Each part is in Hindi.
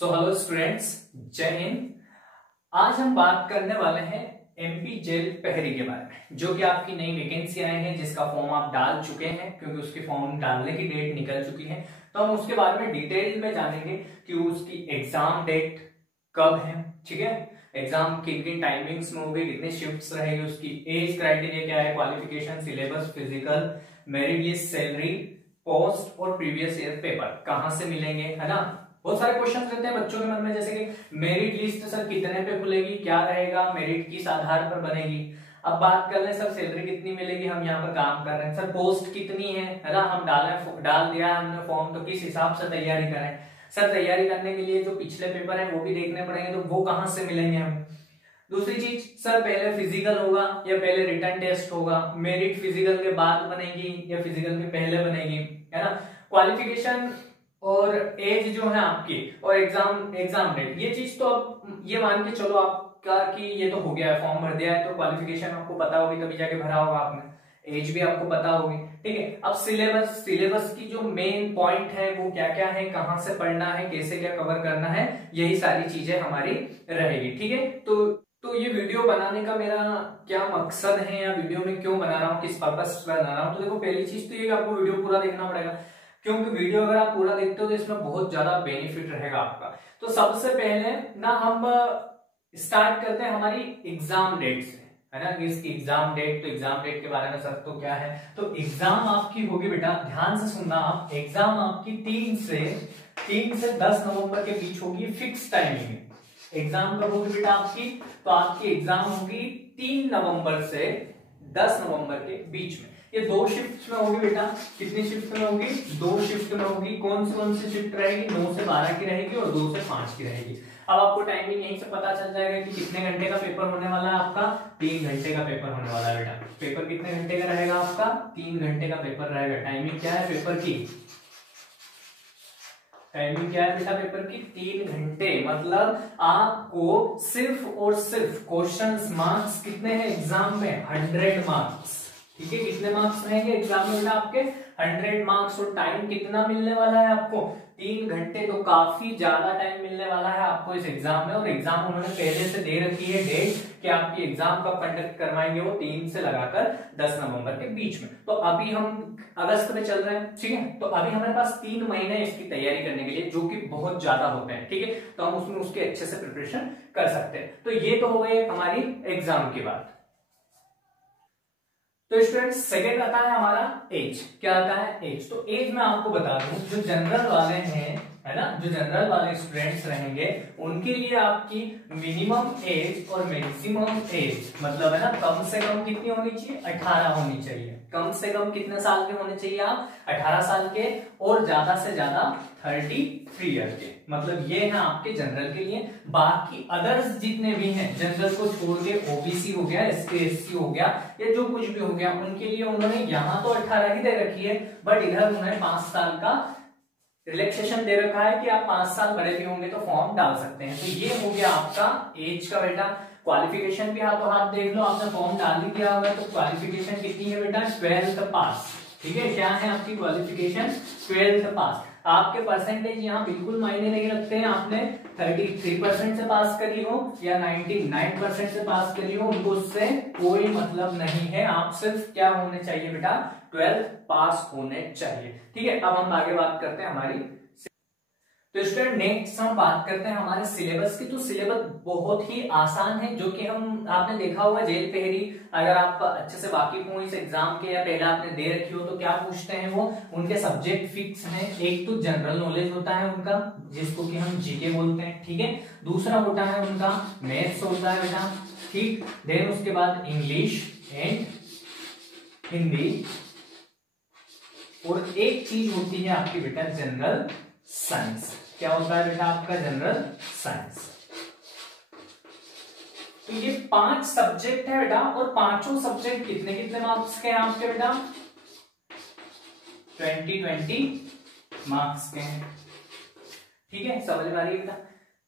सो हेलो स्टूडेंट्स, जय हिंद। आज हम बात करने वाले हैं एमपी जेल पहरी के बारे में, जो कि आपकी नई वैकेंसी आई है, जिसका फॉर्म आप डाल चुके हैं क्योंकि उसके फॉर्म डालने की डेट निकल चुकी है। तो हम उसके बारे में डिटेल में जानेंगे कि उसकी एग्जाम डेट कब है, ठीक है, एग्जाम कितनी टाइमिंग्स में होगी, कितने शिफ्ट्स रहेगी, उसकी एज क्राइटेरिया क्या है, qualification, syllabus, physical, merit list, salary, post और प्रीवियस ईयर पेपर कहां से मिलेंगे, है ना। बहुत सारे क्वेश्चन रहते हैं बच्चों के मन में, जैसे कि मेरिट लिस्ट सर कितने पे खुलेगी, क्या रहेगा, मेरिट किस आधार पर बनेगी। अब बात कर ले सर सैलरी कितनी मिलेगी, हम यहाँ पर काम कर रहे हैं, सर पोस्ट कितनी है ना, हम डाल दिया हमने फॉर्म, तो किस हिसाब से तैयारी करें। सर तैयारी करने के लिए जो पिछले पेपर है वो भी देखने पड़ेंगे, तो वो कहाँ से मिलेंगे हमें। दूसरी चीज, सर पहले फिजिकल होगा या पहले रिटन टेस्ट होगा, मेरिट फिजिकल के बाद बनेगी या फिजिकल के पहले बनेगी, है ना। क्वालिफिकेशन और एज जो है आपकी और एग्जाम डेट, ये चीज तो अब ये मान के चलो आपका कि ये तो हो गया है, फॉर्म भर दिया है, तो क्वालिफिकेशन आपको पता होगी तभी जाके भरा होगा आपने, एज भी आपको पता होगी, ठीक है। अब सिलेबस की जो मेन पॉइंट है वो क्या क्या है, कहां से पढ़ना है, कैसे क्या कवर करना है, यही सारी चीजें हमारी रहेगी, ठीक है। तो ये वीडियो बनाने का मेरा क्या मकसद है या वीडियो में क्यों बना रहा हूँ, किस पर्पस से बना रहा हूँ। तो देखो पहली चीज तो ये आपको वीडियो पूरा देखना पड़ेगा, क्योंकि वीडियो अगर आप पूरा देखते हो तो इसमें बहुत ज्यादा बेनिफिट रहेगा आपका। तो सबसे पहले ना हम स्टार्ट करते हैं हमारी एग्जाम डेट से, है ना। इसकी एग्जाम डेट, तो एग्जाम डेट के बारे में सर तो क्या है, तो एग्जाम आपकी होगी बेटा, ध्यान से सुनना आप, एग्जाम आपकी 3 से 10 नवंबर के बीच होगी, फिक्स टाइमिंग है। एग्जाम कब होगी बेटा आपकी, तो आपकी एग्जाम होगी 3 नवंबर से 10 नवंबर के बीच में। ये 2 शिफ्ट में होगी बेटा, कितनी शिफ्ट में होगी, 2 शिफ्ट में होगी। कौन सी शिफ्ट रहेगी, 9 से 12 की रहेगी और 2 से 5 की रहेगी। अब आपको टाइमिंग यहीं से पता चल जाएगा कि कितने घंटे का पेपर होने वाला है आपका, 3 घंटे का पेपर होने वाला है बेटा। पेपर कितने घंटे का रहेगा आपका, 3 घंटे का पेपर रहेगा। टाइमिंग क्या है पेपर की, टाइमिंग क्या है बेटा पेपर की, 3 घंटे। मतलब आपको सिर्फ और सिर्फ क्वेश्चंस मार्क्स कितने हैं एग्जाम में, 100 मार्क्स, ठीक है। कितने मार्क्स रहेंगे एग्जाम में बेटा आपके, 100 मार्क्स। और टाइम कितना मिलने वाला है आपको, 3 घंटे। तो काफी ज्यादा टाइम मिलने वाला है आपको इस एग्जाम में। और एग्जाम उन्होंने पहले से दे रखी है डेट कि आपकी एग्जाम कब कंडक्ट करवाएंगे, वो 3 से लगाकर 10 नवंबर के बीच में। तो अभी हम अगस्त में चल रहे हैं, ठीक है। तो अभी हमारे पास 3 महीने इसकी तैयारी करने के लिए, जो कि बहुत ज्यादा होते हैं, ठीक है। तो हम उसमें उसके अच्छे से प्रिपरेशन कर सकते हैं। तो ये तो हो गई हमारी एग्जाम की बात। तो स्टूडेंट्स सेकेंड आता है हमारा एज। क्या आता है, एज। तो एज में आपको बता दूं, जो जनरल वाले हैं, है ना, जो जनरल वाले स्टूडेंट्स रहेंगे उनके लिए आपकी मिनिमम एज और मैक्सिमम एज, मतलब है ना, कम से कम कितनी होनी चाहिए, 18 होनी चाहिए। कम से कम कितने साल के होने चाहिए आप, 18 साल के, और ज्यादा से ज्यादा 33 ईयर के। मतलब ये है आपके जनरल के लिए। बाकी अदर्स जितने भी हैं, जनरल को छोड़ के ओबीसी हो गया, एसटी एससी हो गया, या जो कुछ भी हो गया, उनके लिए उन्होंने यहाँ तो 18 ही दे रखी है, बट इधर उन्होंने 5 साल का रिलैक्सेशन दे रखा है कि आप 5 साल बड़े भी होंगे तो फॉर्म डाल सकते हैं। तो ये हो गया आपका एज का बेटा। क्वालिफिकेशन भी हाथों हाथ देख लो, आपने फॉर्म डाल ही दिया होगा, तो क्वालिफिकेशन कितनी है बेटा, 12th पास, ठीक है। क्या है आपकी क्वालिफिकेशन, 12th पास। आपके परसेंटेज यहाँ बिल्कुल मायने नहीं रखते हैं, आपने 33% से पास करी हो या 99% से पास करी हो, उनको उससे कोई मतलब नहीं है। आप सिर्फ क्या होने चाहिए बेटा, 12th पास होने चाहिए, ठीक है। अब हम आगे बात करते हैं हमारी। तो स्टूडेंट नेक्स्ट हम बात करते हैं हमारे सिलेबस की। तो सिलेबस बहुत ही आसान है, जो कि हम आपने देखा होगा जेल पहरी, अगर आप अच्छे से वाकिफ हो इस एग्जाम के या पहले आपने दे रखी हो, तो क्या पूछते हैं वो, उनके सब्जेक्ट फिक्स हैं। एक तो जनरल नॉलेज होता है उनका, जिसको कि हम जीके बोलते हैं, ठीक है। दूसरा होता है उनका मैथ्स होता है बेटा, ठीक। देन उसके बाद इंग्लिश एंड हिंदी, और एक चीज होती है आपकी बेटा जनरल साइंस। क्या होता है बेटा आपका जनरल साइंस। तो ये 5 सब्जेक्ट है बेटा, और पांचों सब्जेक्ट कितने कितने मार्क्स के हैं आपके बेटा, 20 मार्क्स के हैं, ठीक है। समझ में आ रही है बेटा।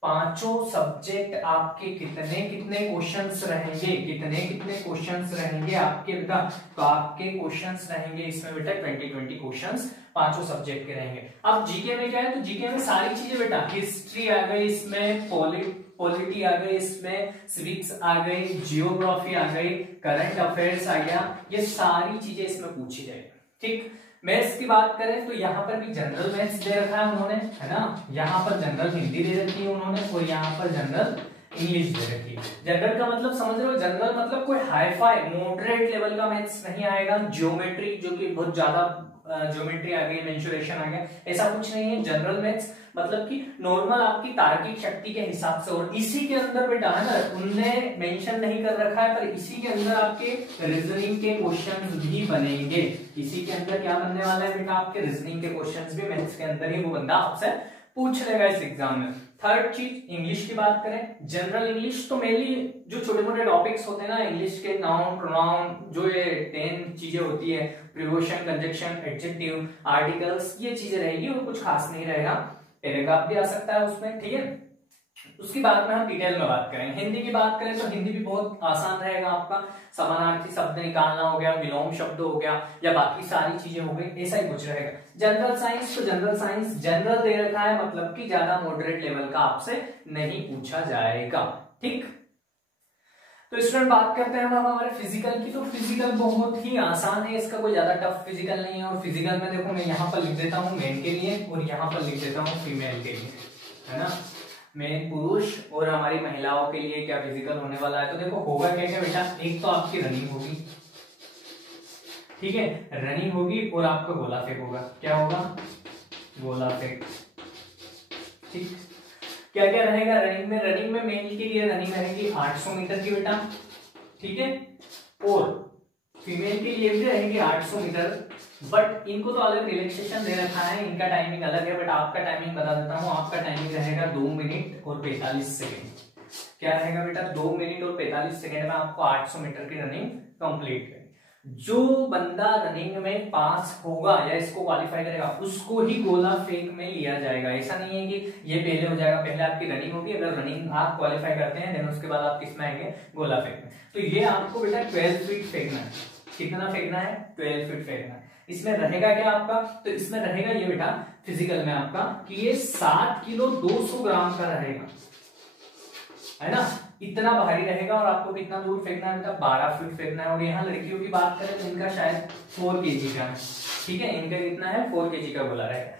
पांचों सब्जेक्ट आपके कितने कितने क्वेश्चंस रहेंगे, कितने कितने क्वेश्चंस रहेंगे आपके बेटा, तो आपके क्वेश्चंस रहेंगे इसमें बेटा 20 क्वेश्चंस पांचों सब्जेक्ट के रहेंगे। अब जीके में क्या है, तो जीके में सारी चीजें बेटा, हिस्ट्री आ गई, इसमें पॉलिटी आ गई, इसमें सिविक्स आ गई, जियोग्राफी आ गई, करंट अफेयर्स आ गया, ये सारी चीजें इसमें पूछी जाएगी। ठीक, मैथ्स की बात करें तो यहाँ पर भी जनरल मैथ्स दे रखा है उन्होंने, है ना, यहाँ पर जनरल हिंदी दे रखी है उन्होंने, और यहाँ पर जनरल इंग्लिश दे रखी है। जनरल का मतलब समझ रहे हो, जनरल मतलब कोई हाई फाई मॉडरेट लेवल का मैथ्स नहीं आएगा, ज्योमेट्री जो कि बहुत ज्यादा ज्योमेट्री आ गई, मेंसुरेशन आ गया, ऐसा कुछ नहीं है। जनरल मैथ्स मतलब कि नॉर्मल आपकी तार्किक शक्ति के हिसाब से, और इसी के अंदर बेटा है ना, उनने मेंशन नहीं कर रखा है, पर इसी के अंदर आपके रीजनिंग के क्वेश्चंस भी बनेंगे। इसी के अंदर क्या बनने वाला है बेटा, आपके रीजनिंग के क्वेश्चंस भी मैथ्स के अंदर ही वो बंदा आपसे पूछ लेगा इस एग्जाम में। थर्ड चीज, इंग्लिश की बात करें, जनरल इंग्लिश तो मेनली जो छोटे मोटे टॉपिक्स होते हैं ना इंग्लिश के, नाउन प्रोनाउन, जो ये 10 चीजें होती है, प्रीपोजिशन, कंजक्शन, एडजेक्टिव, आर्टिकल्स, ये चीजें रहेगी और कुछ खास नहीं रहेगा। पैराग्राफ भी आ सकता है उसमें, ठीक है। उसकी बाद में हम डिटेल में बात करें। हिंदी की बात करें तो हिंदी भी बहुत आसान रहेगा आपका, समानार्थी शब्द निकालना हो गया, विलोम शब्द हो गया, या बाकी सारी चीजें हो गई, ऐसा ही कुछ रहेगा। जनरल साइंस तो जनरल साइंस जनरल दे रखा है, मतलब कि ज्यादा मॉडरेट लेवल का आपसे नहीं पूछा जाएगा। ठीक, तो स्टूडेंट बात करते हैं हम हमारे फिजिकल की। तो फिजिकल बहुत ही आसान है, इसका कोई ज्यादा टफ फिजिकल नहीं है। और फिजिकल में देखो मैं यहाँ पर लिख देता हूँ मेन के लिए, और यहाँ पर लिख देता हूँ फीमेल के लिए, है ना, मेन पुरुष और हमारी महिलाओं के लिए क्या फिजिकल होने वाला है। तो देखो होगा क्या क्या बेटा, एक तो आपकी रनिंग होगी, ठीक है, रनिंग होगी, और आपका गोला फेंक होगा। क्या होगा, गोला फेंक। ठीक, क्या क्या रहेगा रनिंग में, रनिंग में मेल के लिए रनिंग रहेगी 800 मीटर की बेटा, ठीक है, और फीमेल के लिए भी रहेगी 800 मीटर। बट इनको तो अलग रिलैक्सेशन दे रखा है, इनका टाइमिंग अलग है, बट आपका टाइमिंग बता देता हूँ, आपका टाइमिंग रहेगा 2 मिनट और 45 सेकेंड। क्या रहेगा बेटा, 2 मिनट और 45 सेकेंड में आपको 800 मीटर की रनिंग कंप्लीट करनी। जो बंदा रनिंग में पास होगा या इसको क्वालिफाई करेगा उसको ही गोला फेंक में लिया जाएगा। ऐसा नहीं है कि ये पहले हो जाएगा, पहले आपकी रनिंग होगी, अगर रनिंग आप क्वालिफाई करते हैं देन उसके बाद आप किसमें आएंगे, गोला फेंक में। तो ये आपको बेटा 12 फीट फेंकना है। कितना फेंकना है, 12 फीट फेंकना है। इसमें रहेगा क्या आपका, तो इसमें रहेगा ये बेटा फिजिकल में आपका कि ये 7 किलो 200 ग्राम का रहेगा, है ना, इतना भारी रहेगा। और आपको कितना दूर फेंकना है बेटा, 12 फीट फेंकना है। और यहाँ लड़कियों की बात करें तो इनका शायद 4 kg का है, ठीक है, इनका कितना है 4 kg का गोला रहेगा।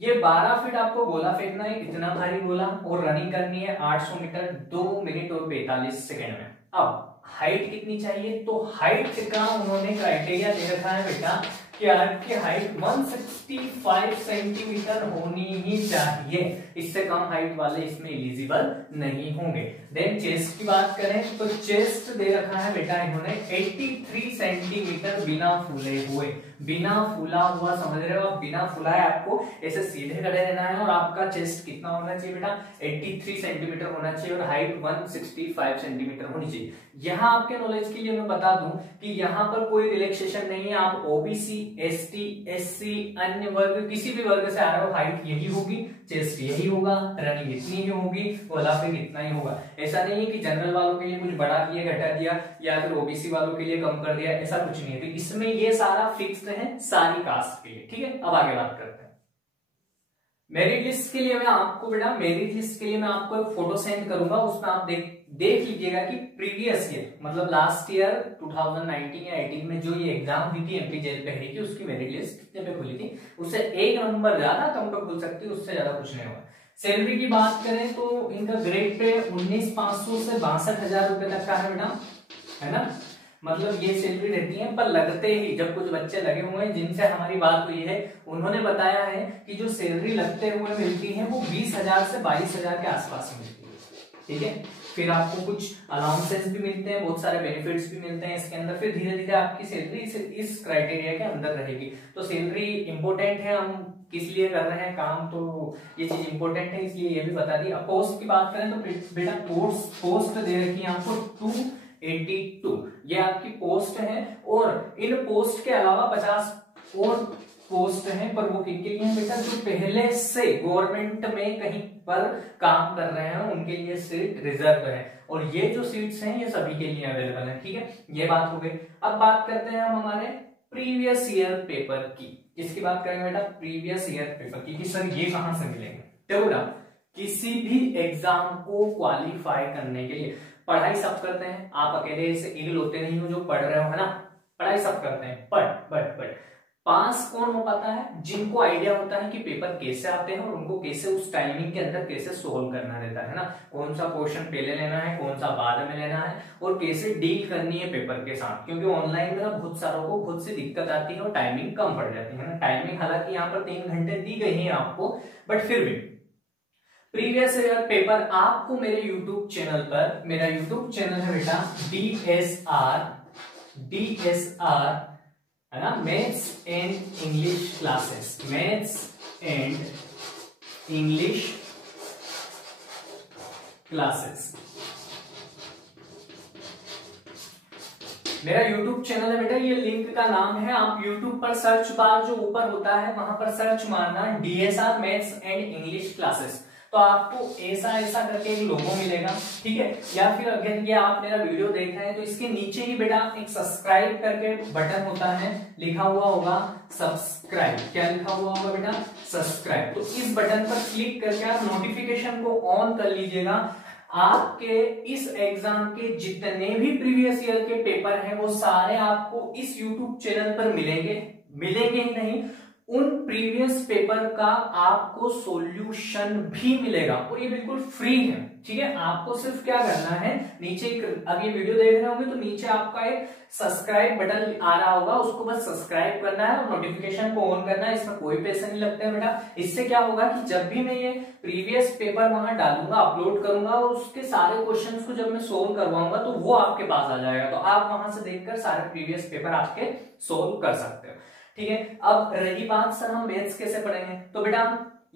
ये 12 फीट आपको गोला फेंकना है, इतना भारी गोला, और रनिंग करनी है 800 मीटर 2 मिनट और 45 सेकेंड में। अब हाइट कितनी चाहिए, तो हाइट का उन्होंने क्राइटेरिया दे रखा है बेटा कि आपकी हाइट 165 सेंटीमीटर होनी ही चाहिए, इससे कम हाइट वाले इसमें एलिजिबल नहीं होंगे। देन चेस्ट की बात करें तो चेस्ट दे रखा है बेटा इन्होंने 83 सेंटीमीटर बिना फूले हुए, बिना फूला हुआ, समझ रहे हो आप, बिना फूला है, आपको ऐसे सीधे खड़े रहना है। और आपका चेस्ट कितना होना चाहिए बेटा, 83 सेंटीमीटर होना चाहिए, और हाइट 165 सेंटीमीटर होनी चाहिए। यहाँ आपके नॉलेज के लिए मैं बता दूं कि यहाँ पर कोई रिलैक्सेशन नहीं है, आप ओबीसी, एसटी, एससी, अन्य वर्ग, किसी भी वर्ग से आ रहे हो, हाइट यही होगी, चेस्ट यही होगा, रनिंग इतनी ही होगी, गोला फेंक इतना ही होगा। ऐसा नहीं है कि जनरल वालों के लिए कुछ बढ़ा दिया, घटा दिया, या फिर ओबीसी वालों के लिए कम कर दिया, ऐसा कुछ नहीं है। तो इसमें ये सारा फिक्स्ड है सारी कास्ट के लिए, ठीक है। अब आगे बात करते हैं मेरिट लिस्ट के लिए। मैं आपको बेटा मेरिट लिस्ट के लिए मैं आपको एक फोटो सेंड करूंगा, उसमें आप देख लीजिएगा कि प्रीवियस ईयर मतलब लास्ट ईयर 2019 या 18 में जो ये एग्जाम हुई थी एमपी जेल पहरी की, उसकी मेरिट लिस्ट कितने पे खुली थी, उससे 1 नंबर ज्यादा कम पे खुल सकती है, उससे ज्यादा कुछ नहीं होगा। सैलरी की बात करें तो इनका ग्रेड पे 19,500 से 62,000 रुपए तक का है बेटा, है ना, मतलब ये सैलरी रहती है। पर लगते ही जब कुछ बच्चे लगे हुए हैं जिनसे हमारी बात हुई है, उन्होंने बताया है कि जो सैलरी लगते हुए मिलती है वो 20,000 से 22,000 के आसपास मिलती है, ठीक है। फिर आपको कुछ अलाउंसेस भी मिलते हैं, बहुत सारे बेनिफिट्स भी मिलते हैं इसके अंदर। फिर धीरे धीरे आपकी सैलरी इस क्राइटेरिया के अंदर रहेगी। तो सैलरी इंपॉर्टेंट है, हम किस लिए कर रहे हैं काम, तो ये चीज इंपॉर्टेंट है, इसलिए ये भी बता दी। अब पोस्ट की बात करें तो बेटा पोस्ट दे रखी है आपको 282, ये आपकी पोस्ट है। और इन पोस्ट के अलावा 50 और पोस्ट हैं, पर वो किनके लिए हैं बेटा, जो पहले से गवर्नमेंट में कहीं पर काम कर रहे हैं उनके लिए सीट रिजर्व है, और ये जो सीट्स हैं ये सभी के लिए अवेलेबल है। ठीक है, ये बात हो गई। अब बात करते हैं हम हमारे प्रीवियस ईयर पेपर की। किसकी बात करेंगे बेटा, प्रीवियस ईयर पेपर की, कि सर ये कहां से मिलेंगे। देखो बेटा, किसी भी एग्जाम को क्वालिफाई करने के लिए पढ़ाई सब करते हैं, आप अकेले से ईगल होते नहीं हो जो पढ़ रहे हो, है ना, पढ़ाई सब करते हैं, बट पास कौन हो पाता है, जिनको आइडिया होता है कि पेपर कैसे आते हैं और उनको कैसे उस टाइमिंग के अंदर कैसे सोल्व करना रहता है ना, कौन सा क्वेश्चन पहले लेना है, कौन सा बाद में लेना है, और कैसे डील करनी है पेपर के साथ। क्योंकि ऑनलाइन में ना बहुत सारों को खुद से दिक्कत आती है और टाइमिंग कम पड़ जाती है ना। टाइमिंग हालांकि यहाँ पर 3 घंटे दी गई है आपको, बट फिर भी प्रीवियस ईयर पेपर आपको मेरे यूट्यूब चैनल पर, मेरा यूट्यूब चैनल है बेटा DSR है ना, maths and English classes, maths and English classes मेरा YouTube चैनल है बेटा। ये लिंक का नाम है, आप YouTube पर सर्च बार जो ऊपर होता है वहां पर सर्च मारना DSR maths and English classes, तो आपको ऐसा करके एक लोगो मिलेगा। ठीक है, या फिर अगर ये आप मेरा वीडियो देख रहे हैं तो इसके नीचे ही बेटा एक सब्सक्राइब करके बटन होता है, लिखा हुआ होगा सब्सक्राइब। क्या लिखा हुआ होगा बेटा, सब्सक्राइब। तो इस बटन पर क्लिक करके आप नोटिफिकेशन को ऑन कर लीजिएगा। आपके इस एग्जाम के जितने भी प्रीवियस ईयर के पेपर हैं वो सारे आपको इस YouTube चैनल पर मिलेंगे ही नहीं, उन प्रीवियस पेपर का आपको सॉल्यूशन भी मिलेगा, और ये बिल्कुल फ्री है। ठीक है, आपको सिर्फ क्या करना है, नीचे अब ये वीडियो देख रहे होंगे तो नीचे आपका एक सब्सक्राइब बटन आ रहा होगा, उसको बस सब्सक्राइब करना है और नोटिफिकेशन को ऑन करना है। इसमें कोई पैसे नहीं लगते हैं बेटा। इससे क्या होगा कि जब भी मैं ये प्रीवियस पेपर वहां डालूंगा, अपलोड करूंगा और उसके सारे क्वेश्चंस को जब मैं सोल्व करवाऊंगा तो वो आपके पास आ जाएगा, तो आप वहां से देखकर सारे प्रीवियस पेपर आपके सोल्व कर सकते हो। ठीक है, अब रही बात सर हम मैथ्स कैसे पढ़ेंगे, तो बेटा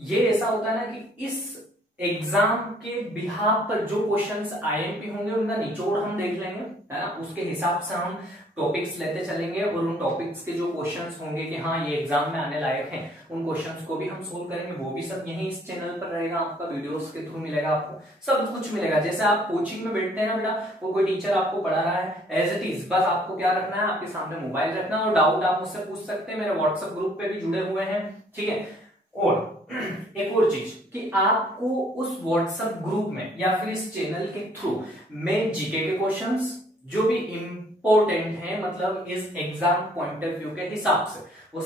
ये ऐसा होता है ना कि इस एग्जाम के बिहाफ पर जो क्वेश्चंस आईएमपी होंगे उनका निचोड़ हम देख लेंगे, है ना, उसके हिसाब से हम टॉपिक्स लेते चलेंगे, और उन टॉपिक्स के जो क्वेश्चंस होंगे कि हाँ ये एग्जाम में आने लायक हैं, उन क्वेश्चंस को भी हम सोल्व करेंगे। वो भी सब यहीं इस चैनल पर रहेगा, आपका वीडियोस के थ्रू मिलेगा, आपको सब कुछ मिलेगा। जैसे आप कोचिंग में बैठते हैं ना बेटा, वो कोई टीचर आपको पढ़ा रहा है एज इट इज, बस आपको क्या रखना है, आपके सामने मोबाइल रखना है, और डाउट आप मुझसे पूछ सकते हैं, मेरे व्हाट्सएप ग्रुप पे भी जुड़े हुए हैं। ठीक है, और एक और चीज कि आपको उस व्हाट्सएप ग्रुप में या फिर इस चैनल के थ्रू मैं जीके के क्वेश्चंस जो भी इंपॉर्टेंट है, मतलब इस एग्जाम पॉइंट ऑफ व्यू के हिसाब से, वो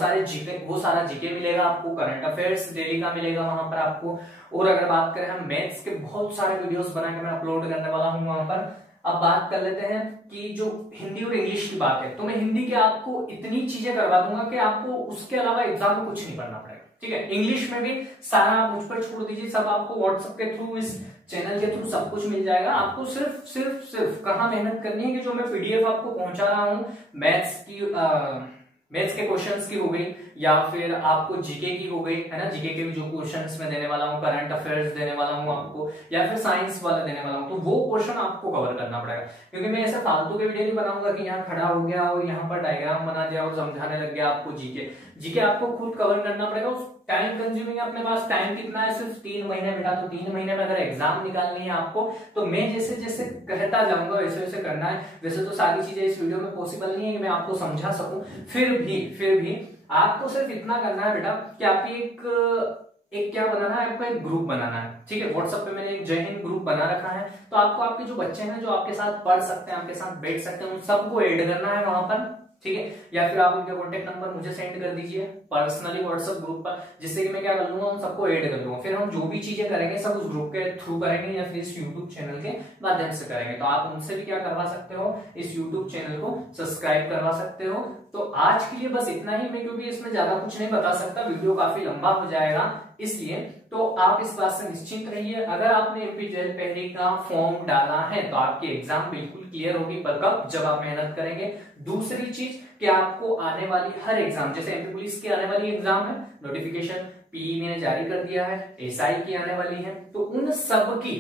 सारा जीके मिलेगा आपको, करंट अफेयर्स डेली का मिलेगा वहां पर आपको। और अगर बात करें हम मैथ्स के बहुत सारे वीडियोस बना के मैं अपलोड करने वाला हूं वहां पर। अब बात कर लेते हैं कि जो हिंदी और इंग्लिश की बात है, तो मैं हिंदी के आपको इतनी चीजें करवा दूंगा कि आपको उसके अलावा एग्जाम में कुछ नहीं पढ़ना पड़ेगा। ठीक है, इंग्लिश में भी सारा आप मुझ पर छोड़ दीजिए, सब आपको व्हाट्सएप के थ्रू, इस चैनल के थ्रू सब कुछ मिल जाएगा। आपको सिर्फ कहाँ मेहनत करनी है कि जो मैं पीडीएफ आपको पहुंचा रहा हूँ मैथ्स के क्वेश्चंस की हो गई, या फिर आपको जीके की हो गई, है ना, जीके के भी जो क्वेश्चंस मैं देने वाला हूँ, करंट अफेयर्स देने वाला हूँ आपको, या फिर साइंस वाला देने वाला हूँ, तो वो क्वेश्चन आपको कवर करना पड़ेगा। क्योंकि मैं ऐसे फालतू के वीडियो नहीं बनाऊंगा कि यहाँ खड़ा हो गया और यहाँ पर डायग्राम बना दिया और समझाने लग गया आपको जीके आपको खुद कवर करना पड़ेगा। उस टाइम कंज्यूमिंग, अपने पास टाइम कितना है, सिर्फ 3 महीने बेटा। तो 3 महीने में अगर एग्जाम निकालनी है आपको, तो मैं जैसे जैसे कहता जाऊंगा वैसे वैसे करना है। वैसे तो सारी चीजें इस वीडियो में पॉसिबल नहीं है कि मैं आपको समझा सकूं, फिर भी आपको सिर्फ इतना करना है बेटा कि आप एक क्या बनाना है, आपको एक ग्रुप बनाना है। ठीक है, व्हाट्सएप पे मैंने एक जय हिंद ग्रुप बना रखा है, तो आपको आपके जो बच्चे हैं जो आपके साथ पढ़ सकते हैं, आपके साथ बैठ सकते हैं, उन सबको ऐड करना है वहां पर। ठीक है, या फिर आप उनके कॉन्टेक्ट नंबर मुझे सेंड कर दीजिए पर्सनली व्हाट्सएप ग्रुप पर, जिससे कि मैं क्या कर लूंगा, उन सबको ऐड कर दूंगा। फिर हम जो भी चीजें करेंगे सब उस ग्रुप के थ्रू करेंगे, या फिर इस यूट्यूब चैनल के माध्यम से करेंगे। तो आप उनसे भी क्या करवा सकते हो, इस यूट्यूब चैनल को सब्सक्राइब करवा सकते हो। तो आज के लिए बस इतना ही, मैं क्योंकि इसमें ज्यादा कुछ नहीं बता सकता, वीडियो काफी लंबा हो जाएगा, इसलिए तो आप इस बात से निश्चिंत रहिए। अगर आपने एमपी जेल पहरी का फॉर्म डाला है तो आपकी एग्जाम बिल्कुल क्लियर होगी, पर कब, जब आप मेहनत करेंगे। दूसरी चीज कि आपको आने वाली हर एग्जाम, जैसे एमपी पुलिस की आने वाली एग्जाम है, नोटिफिकेशन पीई ने जारी कर दिया है, एसआई की आने वाली है, तो उन सब की,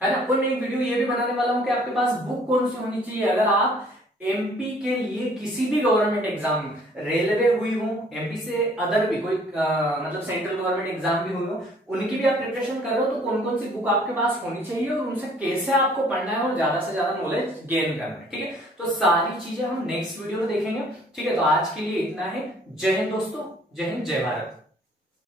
है ना, कोई मैं एक वीडियो ये भी बनाने वाला हूं कि आपके पास बुक कौन सी होनी चाहिए। अगर आप एमपी के लिए किसी भी गवर्नमेंट एग्जाम, रेलवे हुई हो, एमपी से अदर भी कोई मतलब सेंट्रल गवर्नमेंट एग्जाम भी हुई हो, उनकी भी आप प्रिपरेशन कर रहे हो तो कौन कौन सी बुक आपके पास होनी चाहिए और उनसे कैसे आपको पढ़ना है और ज्यादा से ज्यादा नॉलेज गेन करना है, ठीक है। तो सारी चीजें हम नेक्स्ट वीडियो में देखेंगे, ठीक है। तो आज के लिए इतना है। जय हिंद दोस्तों, जय हिंद, जय भारत।